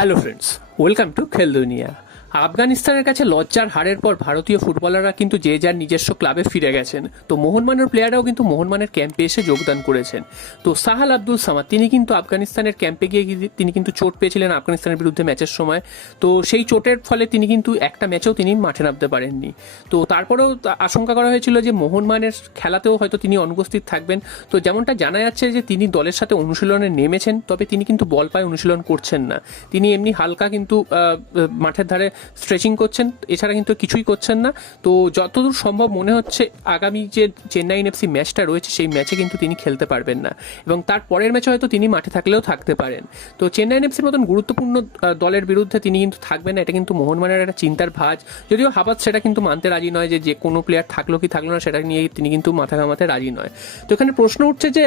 Hello friends, welcome to খেল দুনিয়া। আফগানিস্তানের কাছে লজ্জার হারের পর ভারতীয় ফুটবলাররা কিন্তু যে যার নিজস্ব ক্লাবে ফিরে গেছেন। তো মোহনবাগানের প্লেয়াররাও কিন্তু মোহনবাগানের ক্যাম্পে এসে যোগদান করেছেন। তো সাহাল আব্দুল সামাদ তিনি কিন্তু আফগানিস্তানের ক্যাম্পে গিয়ে তিনি কিন্তু চোট পেয়েছিলেন আফগানিস্তানের বিরুদ্ধে ম্যাচের সময়। তো সেই চোটের ফলে তিনি কিন্তু একটা ম্যাচেও তিনি মাঠে নামতে পারেননি। তো তারপরেও আশঙ্কা করা হয়েছিল যে মোহনবাগানের খেলাতেও হয়তো তিনি অনুপস্থিত থাকবেন। তো যেমনটা জানা যাচ্ছে যে তিনি দলের সাথে অনুশীলনে নেমেছেন, তবে তিনি কিন্তু বল পায়ে অনুশীলন করছেন না। তিনি এমনি হালকা কিন্তু মাঠের ধারে স্ট্রেচিং করছেন, এছাড়া কিন্তু কিছুই করছেন না। তো যতদূর সম্ভব মনে হচ্ছে আগামী যে চেন্নাই এফসি ম্যাচটা রয়েছে সেই ম্যাচে কিন্তু তিনি খেলতে পারবেন না, এবং তার পরের ম্যাচে হয়তো তিনি মাঠে থাকলেও থাকতে পারেন। তো চেন্নাই এফসির মতন গুরুত্বপূর্ণ দলের বিরুদ্ধে তিনি কিন্তু থাকবেন না, এটা কিন্তু মোহনবাগানের একটা চিন্তার ভাঁজ। যদিও হাবাস সেটা কিন্তু মানতে রাজি নয় যে কোনো প্লেয়ার থাকলো কি থাকলো না সেটা নিয়ে তিনি কিন্তু মাথা ঘামাতে রাজি নয়। তো এখানে প্রশ্ন উঠছে যে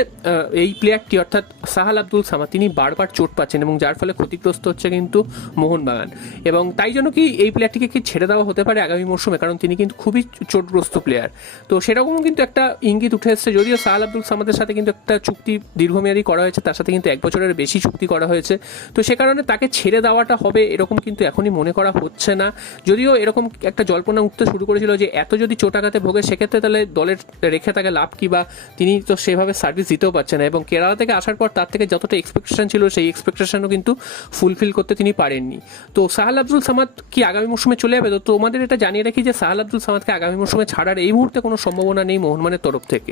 এই প্লেয়ারটি অর্থাৎ সাহাল আব্দুল সামাদ তিনি বারবার চোট পাচ্ছেন এবং যার ফলে ক্ষতিগ্রস্ত হচ্ছে কিন্তু মোহনবাগান, এবং তাই জন্য কি এই প্লেয়ারটিকে কি ছেড়ে দেওয়া হতে পারে আগামী মরশুমে, কারণ তিনি কিন্তু খুবই চোটগ্রস্ত প্লেয়ার। তো সেরকম কিন্তু একটা ইঙ্গিত উঠে এসেছে। যদিও সাহাল আব্দুল সামাদের সাথে কিন্তু একটা চুক্তি দীর্ঘমেয়াদী করা হয়েছে, তার সাথে কিন্তু 1 বছরের বেশি চুক্তি করা হয়েছে। তো সে কারণে তাকে ছেড়ে দেওয়াটা হবে এরকম কিন্তু এখনই মনে করা হচ্ছে না। যদিও এরকম একটা জল্পনা উঠতে শুরু করেছিল যে এত যদি চোটাঘাতে ভোগে সেক্ষেত্রে তাহলে দলের রেখে তাকে লাভ কি, বা তিনি তো সেভাবে সার্ভিস দিতেও পারছেন না, এবং কেরালা থেকে আসার পর তার থেকে যতটা এক্সপেকটেশন ছিল সেই এক্সপেকটেশনও কিন্তু ফুলফিল করতে তিনি পারেননি। তো সাহাল আব্দুল সামাদ কি আগামী মৌসুমে চলে যাবে? তো তোমাদের এটা জানিয়ে রাখি যে সাহাল আব্দুল সামাদকে আগামী মৌসুমে ছাড়ার এই মুহূর্তে কোনো সম্ভাবনা নেই মোহনবাগানের তরফ থেকে।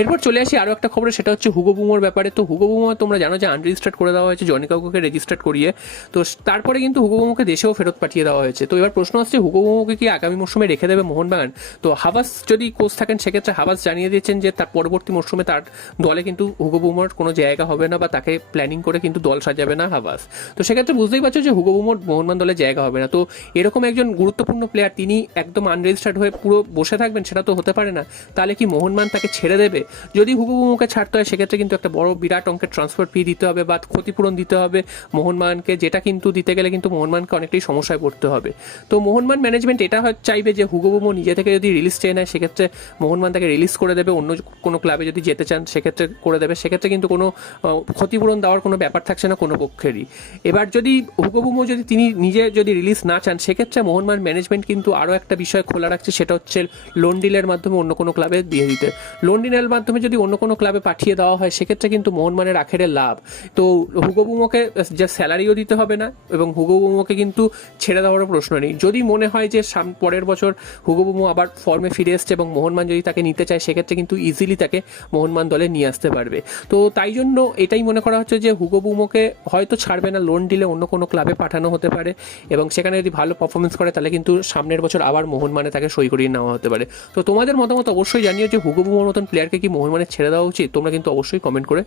এরপর চলে আসি আরও একটা খবরে, সেটা হচ্ছে হুগো বুমোর ব্যাপারে। তো হুগো বুমো তোমরা জানো যে আনরেজিস্টার্ড করে দেওয়া হয়েছে, জনি কাউকে রেজিস্টার্ড করিয়ে। তো তারপরে কিন্তু হুগো বুমোকে দেশেও ফেরত পাঠিয়ে দেওয়া হয়েছে। তো এবার প্রশ্ন আসছে হুগো বুমোকে কি আগামী মৌসুমে রেখে দেবে মোহনবাগান? তো হাবাস যদি কোচ থাকেন সেক্ষেত্রে হাবাস জানিয়ে দিয়েছেন যে তার পরবর্তী মৌসুমে তার দলে কিন্তু হুগো বুমোর কোনো জায়গা হবে না, বা তাকে প্ল্যানিং করে কিন্তু দল সাজাবে না হাবাস। তো সেক্ষেত্রে বুঝতেই পারছো যে হুগো বুমোর মোহনবাগান দলে জায়গা হবে না। তো এরকম একজন গুরুত্বপূর্ণ প্লেয়ার তিনি একদম আনরেজিস্টার্ড হয়ে পুরো বসে থাকবেন, সেটা তো হতে পারে না। তাহলে কি মোহনবাগান তাকে ছেড়ে দেবে? যদি হুগো বুমোকে ছাড়তে হয় সেক্ষেত্রে কিন্তু একটা বড় বিরাট অঙ্কের ট্রান্সফার ফি দিতে হবে বা ক্ষতিপূরণ দিতে হবে মোহনবাগানকে, যেটা কিন্তু দিতে গেলে কিন্তু মোহনবাগানকে অনেকটাই সমস্যায় পড়তে হবে। তো মোহনবাগান ম্যানেজমেন্ট এটা চাইবে যে হুগো বুমো নিজে থেকে যদি রিলিজ চেয়ে নেয় সেক্ষেত্রে মোহনবাগান তাকে রিলিজ করে দেবে, অন্য কোনো ক্লাবে যদি যেতে চান সেক্ষেত্রে করে দেবে। সেক্ষেত্রে কিন্তু কোনো ক্ষতিপূরণ দেওয়ার কোনো ব্যাপার থাকছে না কোনো পক্ষেরই। এবার যদি হুগো বুমো যদি তিনি নিজে যদি রিলিজ না চান সেক্ষেত্রে মোহনবাগান ম্যানেজমেন্ট কিন্তু আরও একটা বিষয় খোলা রাখছে, সেটা হচ্ছে লোন ডিলের মাধ্যমে অন্য কোনো ক্লাবে দিয়ে দিতে। লোন ডিলের মাধ্যমে যদি অন্য কোনো ক্লাবে পাঠিয়ে দেওয়া হয় সেক্ষেত্রে কিন্তু মোহনবাগানের আখেরে লাভ। তো হুগো বুমোকে যে স্যালারিও দিতে হবে না, এবং হুগো বুমোকে কিন্তু ছেড়ে দেওয়ারও প্রশ্ন নেই। যদি মনে হয় যে পরের বছর হুগো বুমো আবার ফর্মে ফিরে এসছে এবং মোহনবাগান যদি তাকে নিতে চায় সেক্ষেত্রে কিন্তু ইজিলি তাকে মোহনবাগান দলে নিয়ে আসতে পারবে। তো তাই জন্য এটাই মনে করা হচ্ছে যে হুগো বুমোকে হয়তো ছাড়বে না, লোন ডিলে অন্য কোনো ক্লাবে পাঠানো হতে পারে, এবং সেখানে যদি ভালো পারফরমেন্স করে তাহলে কিন্তু সামনের বছর আবার মোহনবাগানে তাকে সই করিয়ে নেওয়া হতে পারে। তো তোমাদের মতামত অবশ্যই জানিও যে হুগো বুমোর মতন প্লেয়ারকে কি মোহনবাগানে ছেড়ে দেওয়া উচিত? তোমরা কিন্তু অবশ্যই কমেন্ট করে